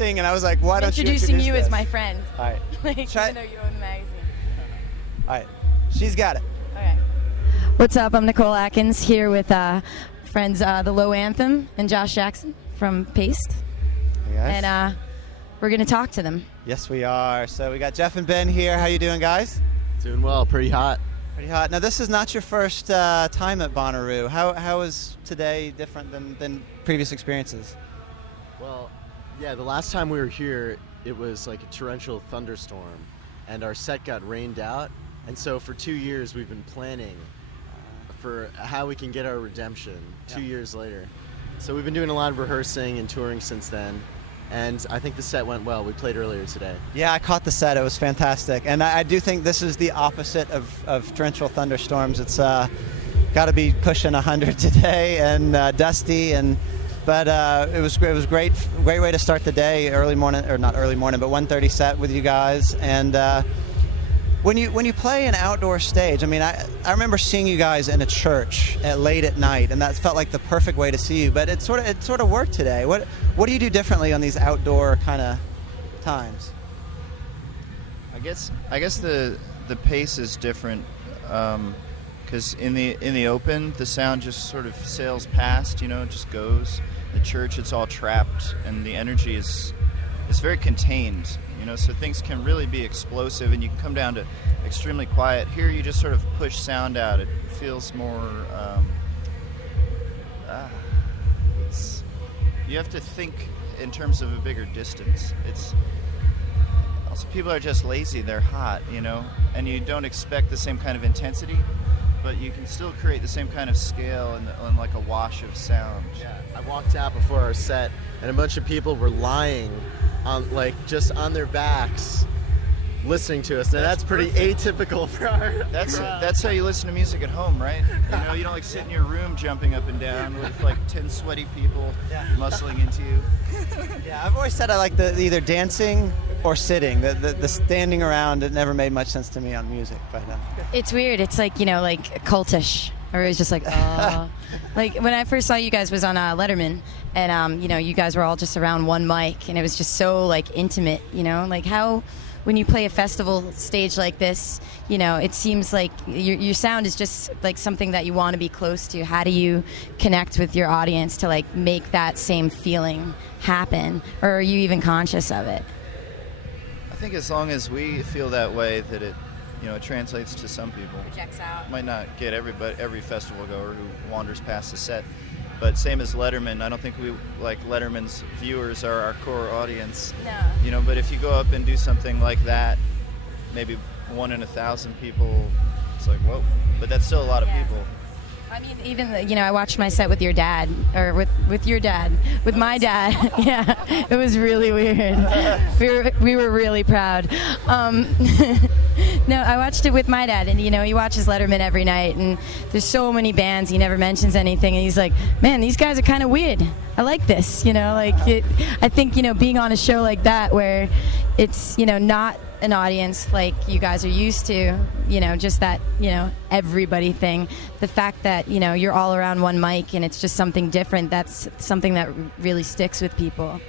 sing, and I was like, why don't you introducing introduce you this? as my friend. All right. Like, even though you own the magazine. All right. She's got it. Okay. What's up? I'm Nicole Atkins here with friends the Low Anthem and Josh Jackson from Paste. Hey guys. And we're going to talk to them. Yes, we are. So we got Jeff and Ben here. How you doing, guys? Doing well. Pretty hot. Pretty hot. Now, this is not your first time at Bonnaroo. How is today different than previous experiences? Well, yeah, the last time we were here, it was like a torrential thunderstorm, and our set got rained out. And so for 2 years, we've been planning for how we can get our redemption 2 years later. So we've been doing a lot of rehearsing and touring since then. And I think the set went well. We played earlier today. Yeah, I caught the set. It was fantastic. And I do think this is the opposite of torrential thunderstorms. It's got to be pushing 100 today and dusty. But it was great way to start the day. Early morning, or not early morning, but 1:30 set with you guys. And when you play an outdoor stage, I mean, I remember seeing you guys in a church late at night, and that felt like the perfect way to see you. But it sort of worked today. What do you do differently on these outdoor kind of times? I guess the pace is different because in the open the sound just sort of sails past, it just goes. The church, it's all trapped, and the energy is very contained, so things can really be explosive, and you can come down to extremely quiet. Here you just sort of push sound out. It feels more you have to think in terms of a bigger distance. It's also, people are just lazy, they're hot, and you don't expect the same kind of intensity, but you can still create the same kind of scale and like a wash of sound. Yeah, I walked out before our set, and a bunch of people were lying on, just on their backs, listening to us. Now that's pretty atypical for our. That's how you listen to music at home, right? You don't sit in your room jumping up and down with 10 sweaty people muscling into you. Yeah, I've always said I like the either dancing or sitting. The standing around, it never made much sense to me on music. But It's weird. It's like cultish. Or it was just like when I first saw you guys was on Letterman, and you guys were all just around one mic, and it was just so intimate. How when you play a festival stage like this, it seems like your sound is just something that you want to be close to. How do you connect with your audience to make that same feeling happen, or are you even conscious of it? I think as long as we feel that way, that it translates to some people. Projects out. Might not get every festival goer who wanders past the set, but same as Letterman, I don't think Letterman's viewers are our core audience. No. But if you go up and do something like that, maybe 1 in 1,000 people, it's like, whoa. But that's still a lot of people. I mean, even, I watched my set with your dad, or with your dad, with my dad. Yeah, it was really weird. We were really proud. No, I watched it with my dad, and, he watches Letterman every night, and there's so many bands, he never mentions anything, and he's like, man, these guys are kind of weird. I like this, I think, being on a show like that where it's, not an audience like you guys are used to, just that, everybody thing. The fact that, you're all around one mic and it's just something different, that's something that really sticks with people,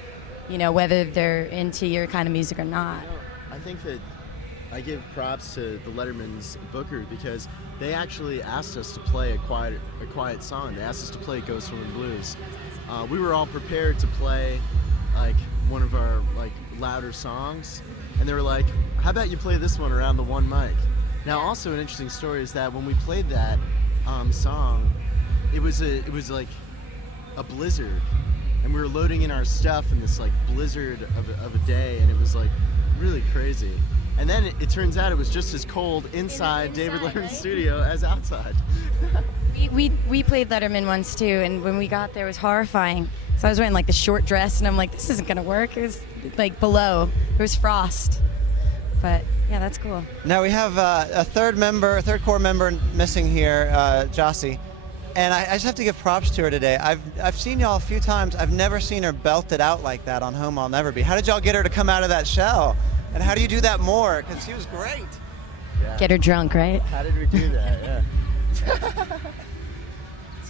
whether they're into your kind of music or not. I think that I give props to the Letterman's booker, because they actually asked us to play a quiet song. They asked us to play Ghost Woman Blues. We were all prepared to play one of our louder songs, and they were like, how about you play this one around the one mic? Now, also an interesting story is that when we played that song, it was like a blizzard, and we were loading in our stuff in this blizzard of a day, and it was really crazy. And then it turns out it was just as cold inside David Letterman's studio as outside. We played Letterman once too, and when we got there, it was horrifying. So I was wearing the short dress, and I'm like, this isn't gonna work. It was below. There was frost. But yeah, that's cool. Now we have a third core member missing here, Jossie. And I just have to give props to her today. I've seen y'all a few times. I've never seen her belted out like that on Home I'll Never Be. How did y'all get her to come out of that shell? And how do you do that more? Because she was great. Yeah. Get her drunk, right? How did we do that? Yeah.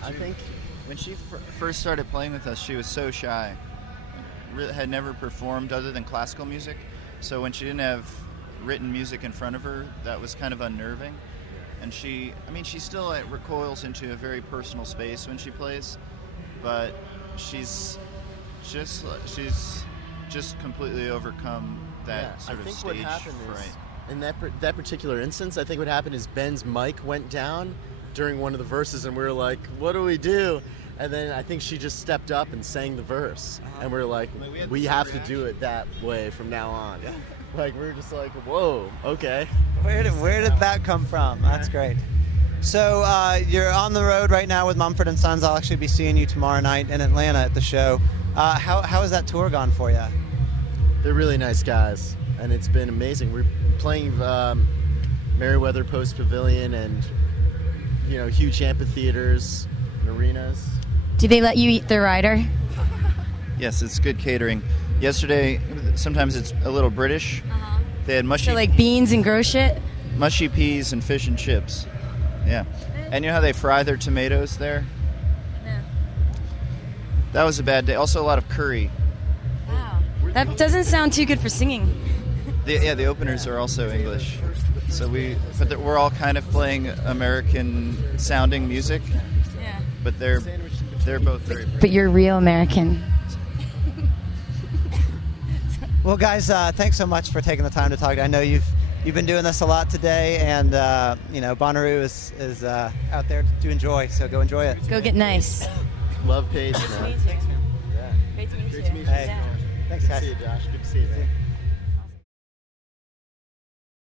I think when she first started playing with us, she was so shy. had never performed other than classical music. So when she didn't have written music in front of her, that was kind of unnerving. And she still recoils into a very personal space when she plays, but she's just completely overcome that sort of stage fright. In that particular instance, I think what happened is Ben's mic went down during one of the verses, and we were like, "What do we do?" And then I think she just stepped up and sang the verse, and we were like, "We have to do it that way from now on." Yeah. Like, we were just like, "Whoa, okay." Where did that come from? That's great. So you're on the road right now with Mumford & Sons. I'll actually be seeing you tomorrow night in Atlanta at the show. How has that tour gone for you? They're really nice guys, and it's been amazing. We're playing Merriweather Post Pavilion and, huge amphitheaters and arenas. Do they let you eat the rider? Yes, it's good catering. Yesterday, sometimes it's a little British. They had So like beans and gross shit? mushy peas and fish and chips. Yeah. And you know how they fry their tomatoes there? No. That was a bad day. Also a lot of curry. Wow. That doesn't sound too good for singing. The openers are also English. So we're all kind of playing American sounding music. Yeah. But they're both very British. But you're real American. Well, guys, thanks so much for taking the time to talk. I know you've been doing this a lot today, and Bonnaroo is out there to enjoy. So go enjoy it. Go get nice. Love Pace, man. Thanks, man. Yeah. Great to meet you. Great to meet you. Hey. Thanks, guys. Good to see you, Josh. Good to see you, man.